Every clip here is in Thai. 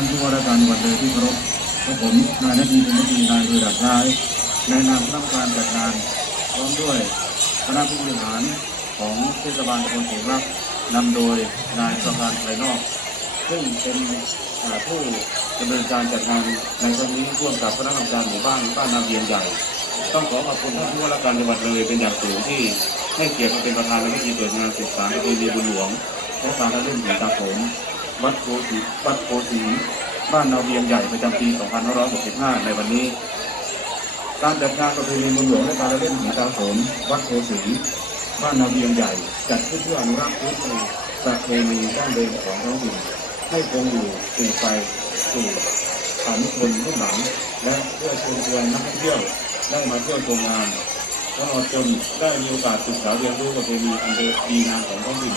านผู้ว่าราชการจังหวัดเลยที่เคารพกับผมนายนาทีเป็นทีนายระดับท้ายในนามคณะกรรมการจัดงานพร้อมด้วยคณะผู้บริหารของเทศบาลตำบลเสรักนำโดยนายประธานภายนอก ซึ่งเป็นผู้ดำเนินการจัดงานในครั้งนี้ร่วมกับคณะกรรมการหมู่บ้านบ้านนาเวียงใหญ่ ต้องขอขอบคุณท่านผู้ว่าราชการจังหวัดเลยเป็นอย่างสูงที่ให้เกียรติมาเป็นประธานและพิธีเปิดงานสืบสานประเพณีบุญหลวงและการละเล่นผีตาโขน วัดโพสีวัดโพสีบ้านนาเวียงใหญ่ประจำปี 2565 ในวันนี้ การจัดงานประเพณีบุญหลวงและการเล่นผีตาโขนวัดโพสีบ้านนาเวียงใหญ่จัดขึ้นเพื่ออนุรักษ์พื้นเพประเพณีดั้งเดิมของท้องถิ่นให้คงอยู่สู่ไปสู่สานุชนรุ่นหลัง และเพื่อชิญชวนนักท่องเที่ยวได้มาเที่ยวชมงานตลอดจนได้มีโอกาสศึกษาเรียนรู้ประเพณีอันดีงามของท้องถิ่น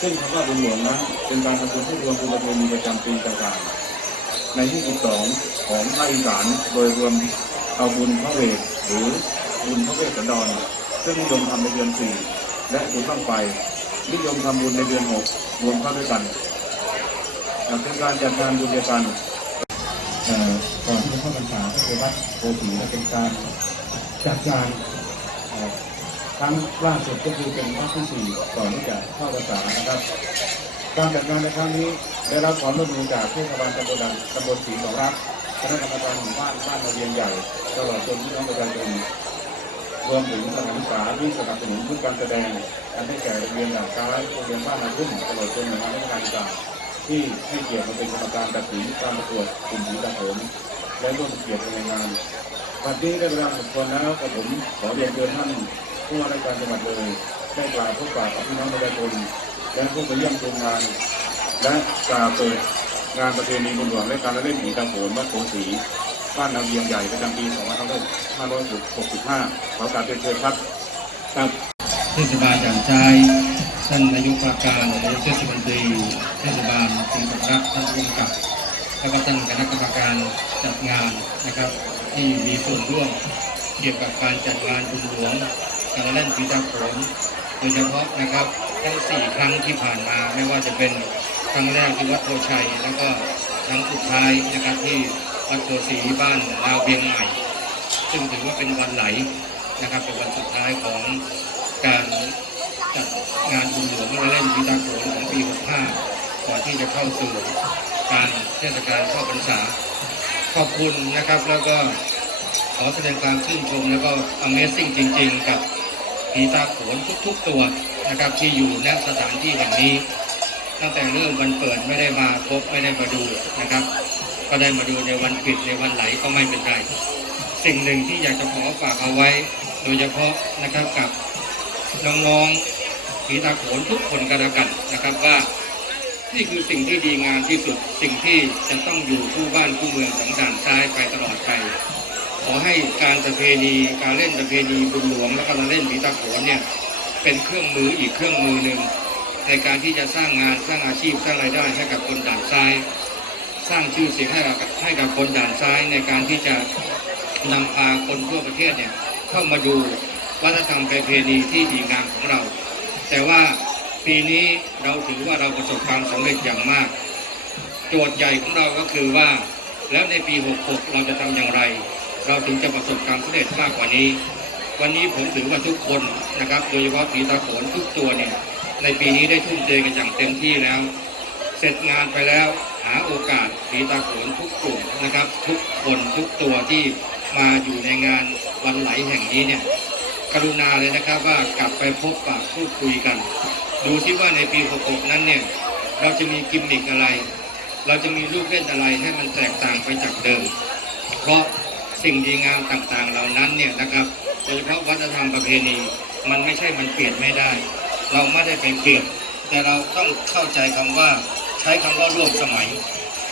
ซึ่งคำว่าบุญหลวงนั้นเป็นการทำบุญที่รวมเป็นประเพณีประจำปีต่างๆในที่12ของภาคอีสานโดยรวมเอาบุญพระเวทหรือบุญพระเวทสันดรซึ่งนิยมทำในเดือน4และบุญบ้งไฟนิยมทำบุญในเดือน6รวมเข้าด้วยกันเป็นการจัดงานบุญเดียวกันเอ่อก่อนที่จะเข้าพรรษาก็คือวัดโพสีและเป็นการจัดงาน ครั้งล่าสุดก็คือเป็นวัดที่สี่ก่อนที่จะเข้าพรรษานะครับการจัดงานในครั้งนี้ได้รับความร่วมมือจากเทศบาลตำบลตำบลศรีสองรักคณะกรรมการหมู่บ้านบ้านระเบียงใหญ่ตลอดจนพี่น้องประชาชนรวมถึงสถานศึกษาที่สนับสนุนทุกการแสดงอันได้แก่โรงเรียนด่านซ้ายโรงเรียนบ้านนาทุ่มตลอดจนหน่วยงานราชการต่างที่ให้เกียรติมาเป็นกรรมการตัดสินการประกวดกลุ่มผีตาโขนและร่วมเกียรติในงานวันนี้ได้เวลาสมควรแล้วกับผมขอเรียนเชิญท่าน ผู้ว่าราชการจังหวัดเลยได้กล่าวพบปะกับพี่น้องประชาชนและผู้ไปเยี่ยมชมงาน และกล่าวเปิดงานประเพณีบุญหลวงและการละเล่นผีตาโขนวัดโพสีบ้านนาเวียงใหญ่ประจำปี 2565 ขอการเรียนเชิญครับครับเทศบาลด่านชายท่านนายกว่าการนายกเทศมนตรีเทศบาลสิงห์รักท่านผู้กำกับแล้วก็ท่านคณะกรรมการจัดงานนะครับ ที่มีส่วนร่วมเกี่ยวกับการจัดงานบุญหลวง การเล่นปีตาโขนโดยเฉพาะนะครับทั้งสี่ครั้งที่ผ่านมา ไม่ว่าจะเป็นครั้งแรกที่วัดโพชัย แล้วก็ครั้งสุดท้ายนะครับที่วัดโพสีบ้านลาวเวียงใหม่ ซึ่งถือว่าเป็นวันไหลนะครับเป็นวันสุดท้ายของการจัดงานบุญหลวงและเล่นพิตาโขนของปี 65 ก่อนที่จะเข้าสู่การเทศกาลเข้าพรรษาขอบคุณนะครับแล้วก็ขอแสดงความชื่นชมแล้วก็ Amazing จริง ๆ กับ ผีตาโขนทุกๆตัวนะครับที่อยู่ณสถานที่แห่งนี้ ตั้งแต่เริ่มวันเปิดไม่ได้มาพบไม่ได้มาดูนะครับ ก็ได้มาดูในวันปิดในวันไหลก็ไม่เป็นไร สิ่งหนึ่งที่อยากจะขอฝากเอาไว้ โดยเฉพาะนะครับกับน้องๆผีตาโขนทุกคนกันแล้วกันนะครับว่านี่คือสิ่งที่ดีงามที่สุด สิ่งที่จะต้องอยู่คู่บ้านคู่เมืองของด่านซ้ายไปตลอดไป ขอให้การประเพณีการเล่นประเพณีบุญหลวงแล้วก็การเล่นผีตาโขนเนี่ยเป็นเครื่องมืออีกเครื่องมือหนึ่งในการที่จะสร้างงานสร้างอาชีพสร้างรายได้ให้กับคนด่านซ้าย สร้างชื่อเสียงให้กับให้กับคนด่านซ้ายในการที่จะนำพาคนทั่วประเทศเนี่ยเข้ามาดูวัฒนธรรมประเพณีที่ดีงามของเรา แต่ว่าปีนี้เราถือว่าเราประสบความสำเร็จอย่างมาก โจทย์ใหญ่ของเราก็คือว่า แล้วในปี 66 เราจะทำอย่างไร เราถึงจะประสบความสำเร็จมากกว่านี้ วันนี้ผมถือว่าทุกคนนะครับ โดยเฉพาะผีตาโขนทุกตัวเนี่ยในปีนี้ได้ทุ่มเทกันอย่างเต็มที่แล้ว เสร็จงานไปแล้วหาโอกาสผีตาโขนทุกกลุ่มนะครับ ทุกคนทุกตัวที่มาอยู่ในงานวันไหลแห่งนี้เนี่ยกรุณาเลยนะครับว่ากลับไปพบปะพูดคุยกัน ดูที่ว่าในปี 66 นั้นเนี่ยเราจะมีกิมมิกอะไร เราจะมีลูกเล่นอะไรให้มันแตกต่างไปจากเดิม เพราะ สิ่งดีงามต่างๆ เหล่านั้นเนี่ยนะครับโดยเฉพาะวัฒนธรรมประเพณีมันไม่ใช่มันเปลี่ยนไม่ได้ เราไม่ได้ไปเปลี่ยนแต่เราต้องเข้าใจคำว่าใช้คำว่าร่วมสมัย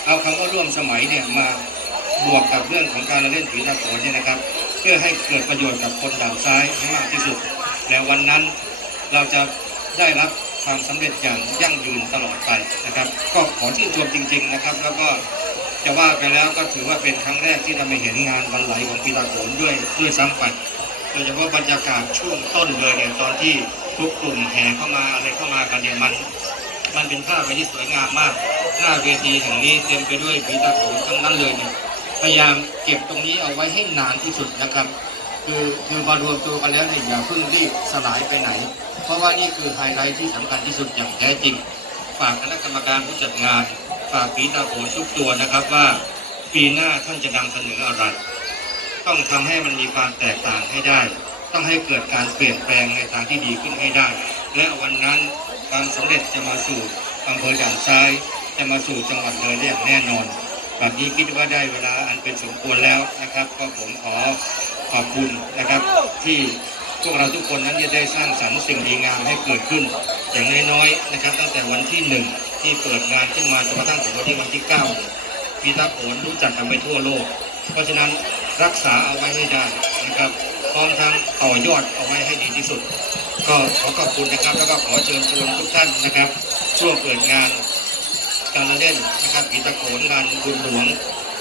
เอาคำว่าร่วมสมัยเนี่ยมาบวกกับเรื่องของการเล่นผีตาโขนเนี่ยนะครับ เพื่อให้เกิดประโยชน์กับคนด่านซ้ายให้มากที่สุดและวันนั้นเราจะได้รับความสำเร็จอย่างยั่งยืนตลอดไปนะครับ ก็ขอชื่นชมจริง ๆนะครับ แล้วก็ จะว่าไปแล้วก็ถือว่าเป็นครั้งแรกที่เราไม่เห็นงานวันไหลของปีตาโขนด้วยด้วยซ้ำไปโดยเฉพาะบรรยากาศช่วงต้นเลยเนี่ยตอนที่ทุกกลุ่มแห่เข้ามาอะไรเข้ามากันเนี่ยมัน มันเป็นภาพที่สวยงามมาก หน้าเวทีแห่งนี้เต็มไปด้วยผีตาโขนทั้งนั้นเลยเนี่ยพยายามเก็บตรงนี้เอาไว้ให้นานที่สุดนะครับคือคือมารวมตัวกันแล้วเนี่ยอย่าเพิ่งรีบสลายไปไหน เพราะว่านี่คือไฮไลท์ที่สำคัญที่สุดอย่างแท้จริง ฝากคณะกรรมการผู้จัดงาน ฝากผีตาโขนทุกตัวนะครับว่าปีหน้าท่านจะนำเสนออะไร ต้องทำให้มันมีความแตกต่างให้ได้ ต้องให้เกิดการเปลี่ยนแปลงในทางที่ดีขึ้นให้ได้ และวันนั้นความสำเร็จจะมาสู่อำเภอด่านซ้าย จะมาสู่จังหวัดเลยได้อย่างแน่นอนแบบนี้คิดว่าได้เวลาอันเป็นสมควรแล้วนะครับ ก็ผมขอขอบคุณนะครับที่พวกเราทุกคนนั้นจะได้สร้างสรรค์สิ่งดีงามให้เกิดขึ้น อย่างน้อยๆนะครับ ตั้งแต่วันที่หนึ่งที่เปิดงานขึ้นมาจนกระทั่งถึงวันที่วันที่เก้าพีตาโขนรู้จักกันไปทั่วโลก เพราะฉะนั้นรักษาเอาไว้ให้ได้นะครับพร้อมทั้งต่อยอดเอาไว้ให้ดีที่สุด ก็ขอขอบคุณนะครับ แล้วก็ขอเชิญชวนทุกท่านนะครับช่วงเปิดงานการละเล่นนะครับพีตาโขนงานบุญหลวง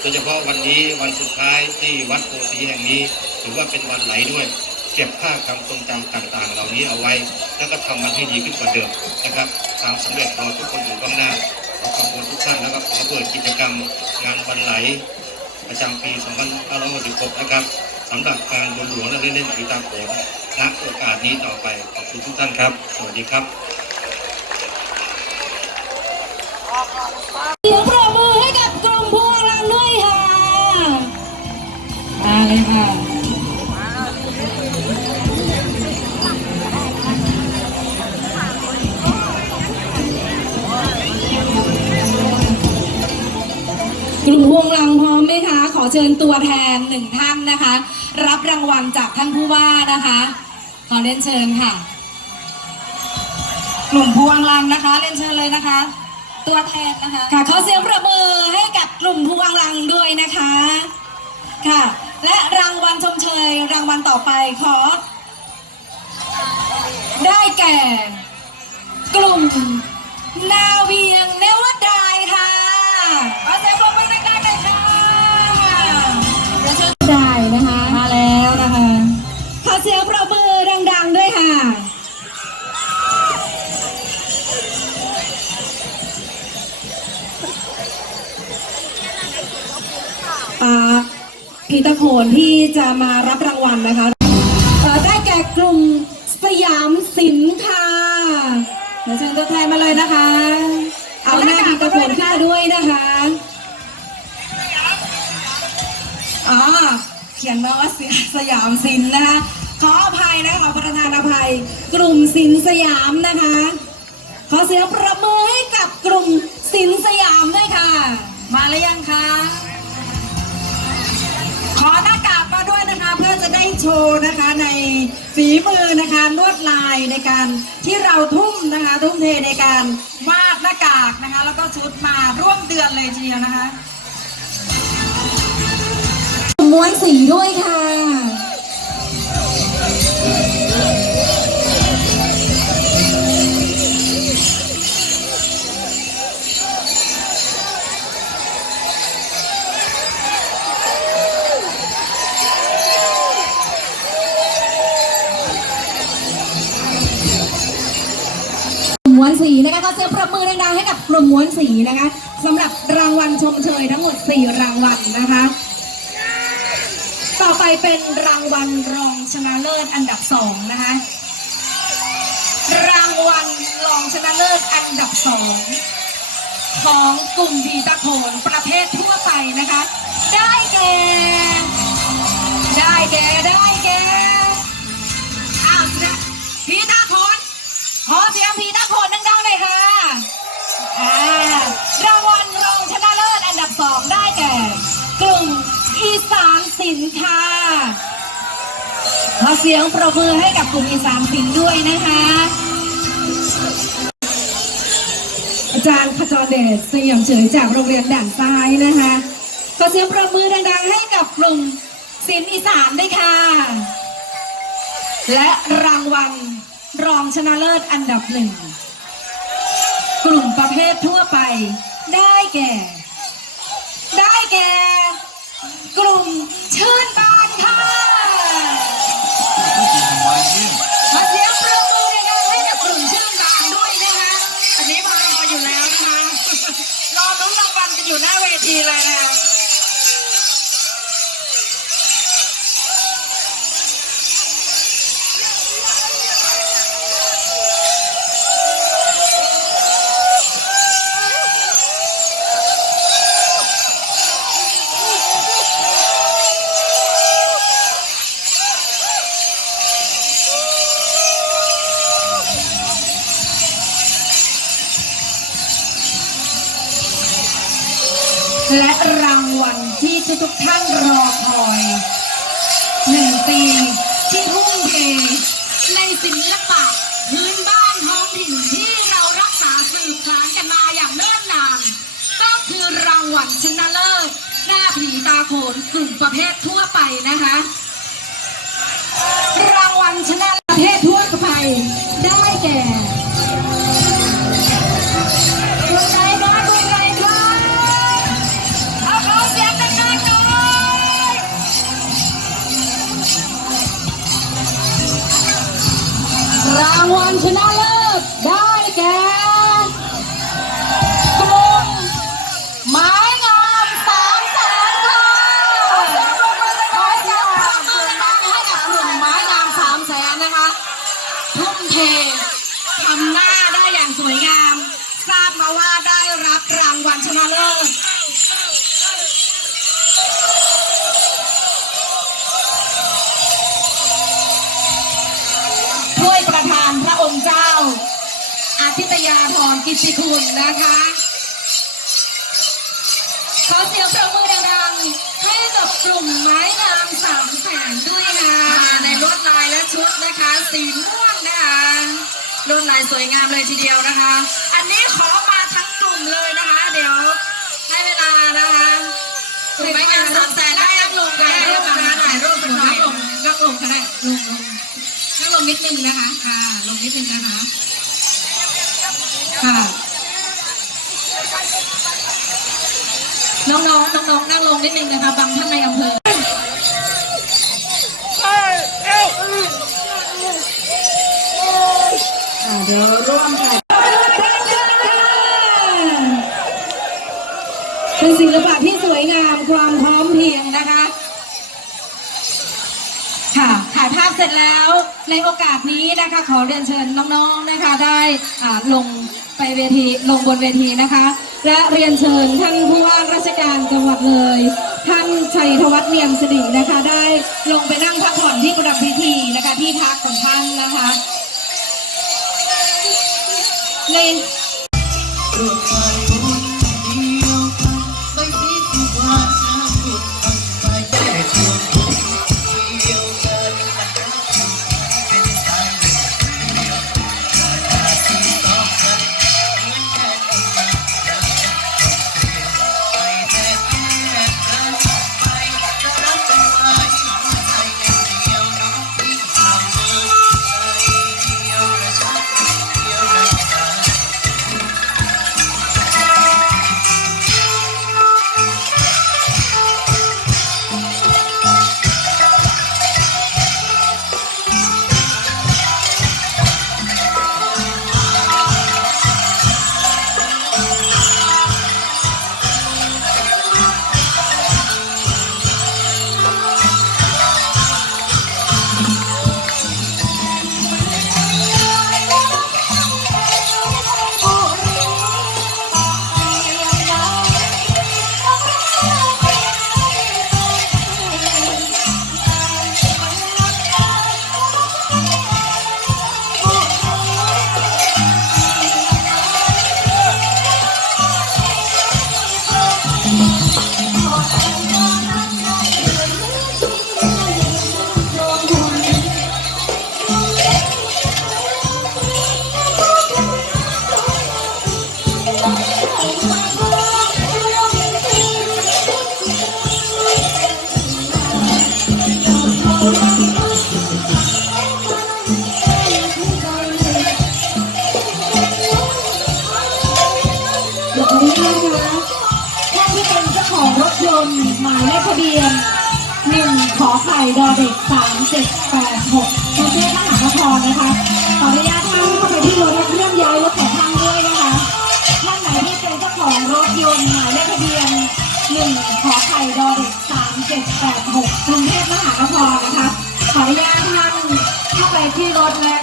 โดยเฉพาะวันนี้วันสุดท้ายที่วัดโพสีแห่งนี้ ถือว่าเป็นวันไหลด้วย เก็บภาพความทรงจำต่างๆ เหล่านี้เอาไว้ แล้วก็ทำมันให้ดีขึ้นกว่าเดิมนะครับความสำเร็จรอทุกคนอยู่ข้างหน้าขอขอบคุณทุกท่านแล้วก็ขอเปิดกิจกรรมงานวันไหล ประจำปี 2566 นะครับสำหรับการบุญหลวงและเล่นๆผีตาโขนณโอกาสนี้ต่อไปขอบคุณทุกท่านครับ สวัสดีครับเสียงปรบมือให้กับกลุ่มพวงลังด้วยค่ะมาเลยค่ะ กลุ่มพวงลังพร้อมไหมคะ ขอเชิญตัวแทนหนึ่งท่านนะคะ รับรางวัลจากท่านผู้ว่านะคะ ขอเรียนเชิญค่ะ กลุ่มพวงลังนะคะ เรียนเชิญเลยนะคะ ตัวแทนนะคะค่ะขอเสียงประมือให้กับกลุ่มพวงลังด้วยนะคะค่ะ และรางวัลชมเชย รางวัลต่อไปขอ ได้แก่ กลุ่มนาเวียงเนว นที่จะมารับรางวัลนะคะได้แก่กลุ่มสยามสินค่ะเดี๋ยวเชิญตัวแทนมาเลยนะคะ เอาหน้าพีตาโขนขึ้าด้วยนะคะอ๋อเขียนมาว่าสยามสินนะคะ ขออภัยนะคะขอประทานอภัย กลุ่มสินสยามนะคะ ขอเสียงประมือให้กับกลุ่มสินสยามด้วยค่ะ มาหรือยังคะ ด้วยนะคะเพื่อจะได้โชว์นะคะในฝีมือนะคะลวดลายในการที่เราทุ่มนะคะทุ่มเทในการวาดหน้ากากนะคะ แล้วก็ชุดมาร่วมเดือนเลยทีเดียวนะคะม้วนสีด้วยค่ะ 4รางวัลนะคะ ต่อไปเป็นรางวัลรองชนะเลิศอันดับสองนะคะ รางวัลรองชนะเลิศอันดับสองของกลุ่มบีตะโขนประเภททั่วไปนะคะ ได้แก่ ได้แก่ ได้แก่อ้าวพีตาโขนขอเสียงผีตาโขนดังๆเลยค่ะอ่ารางวัลรองชนะ อันดับสองได้แก่กลุ่มอีสานสินค่ะขอเสียงปรบมือให้กับกลุ่มอีสานสินด้วยนะคะ อาจารย์ขจรเดชสยามเฉยจากโรงเรียนด่านซ้ายนะคะขอเสียงปรบมือดังๆให้กับกลุ่มสินอีสานด้วยค่ะ และรางวัลรองชนะเลิศอันดับหนึ่ง กลุ่มประเภททั่วไปได้แก่ ได้แก่ กลุ่มชื่นบานค่ะมาเสียงปรบมือดังๆให้กับกลุ่มชื่นบานด้วยนะคะ อันนี้มารออยู่แล้วนะคะ รอทีเลยนะคะและ ประเภททั่วไปนะคะ ทุ่มเททำหน้าได้อย่างสวยงาม ทราบมาว่าได้รับรางวัลชนะเลิศถ้วยประธานพระองค์เจ้า อาทิตยาธรกิติคุณนะคะ ขอเสียงปรบ สวยงามเลยทีเดียวนะคะ อันนี้ขอมาทั้งกลุ่มเลยนะคะ เดี๋ยวให้เวลานะคะกลุ่มไม้งามสามแสนได้นั่งลงกันได้แล้วกันนะถ่ายรูปกันหน่อยลงนั่งลงก็ได้ลงลงนั่งลงนิดนึงนะคะ ค่ะ ลงนิดนึงนะคะ ค่ะ น้องๆ น้องๆ นั่งลงนิดนึงนะคะ บางท่านในอำเภอ อ่า เดี๋ยวร่วมถ่ายเป็นศิลปะที่สวยงามความพร้อมเพรียงนะคะ ค่ะถ่ายภาพเสร็จแล้วในโอกาสนี้นะคะ ขอเรียนเชิญน้องๆนะคะได้อ่าลงไปเวทีลงบนเวทีนะคะ และเรียนเชิญท่านผู้ว่าราชการจังหวัดเลย ท่านชัยธวัฒน์เนียมสิรินะคะ ได้ลงไปนั่งพักผ่อนที่ประดับพิธีนะคะที่พักของท่านนะคะ ในแขอไข่ดอเด็กสามเจ็ดแปดหกกรุงเทพมหานครนะคะ ขออนุญาตท่านเข้าไปที่รถเครื่องย้ายรถของท่างด้วยนะคะ ท่านไหนที่เป็นเจ้าของรถยนต์หมายเลขทะเบียนหนึ่งขอไข่ดอเด็กสามเจ็ดแปดหกกรุงเทพมหานครนะคะ ขออนุญาตท่านเข้าไปที่รถและ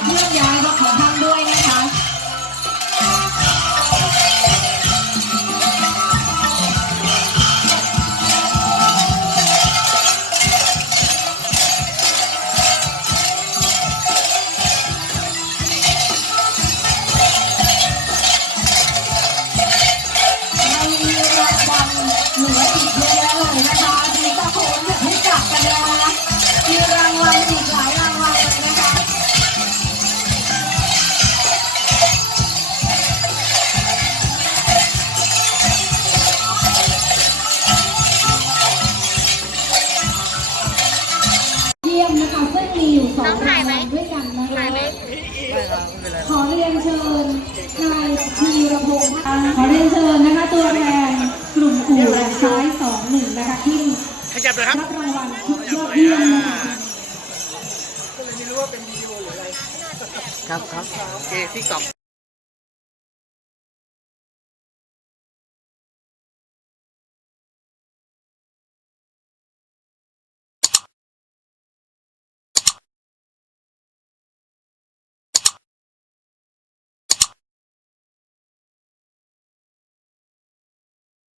บเลยครับรัางวัลชุดยอดเยี่ยมก็เลยไม่รู้ว่าเป็นวีดีโอหรืออะไรครับครับโอเคที่ตอบ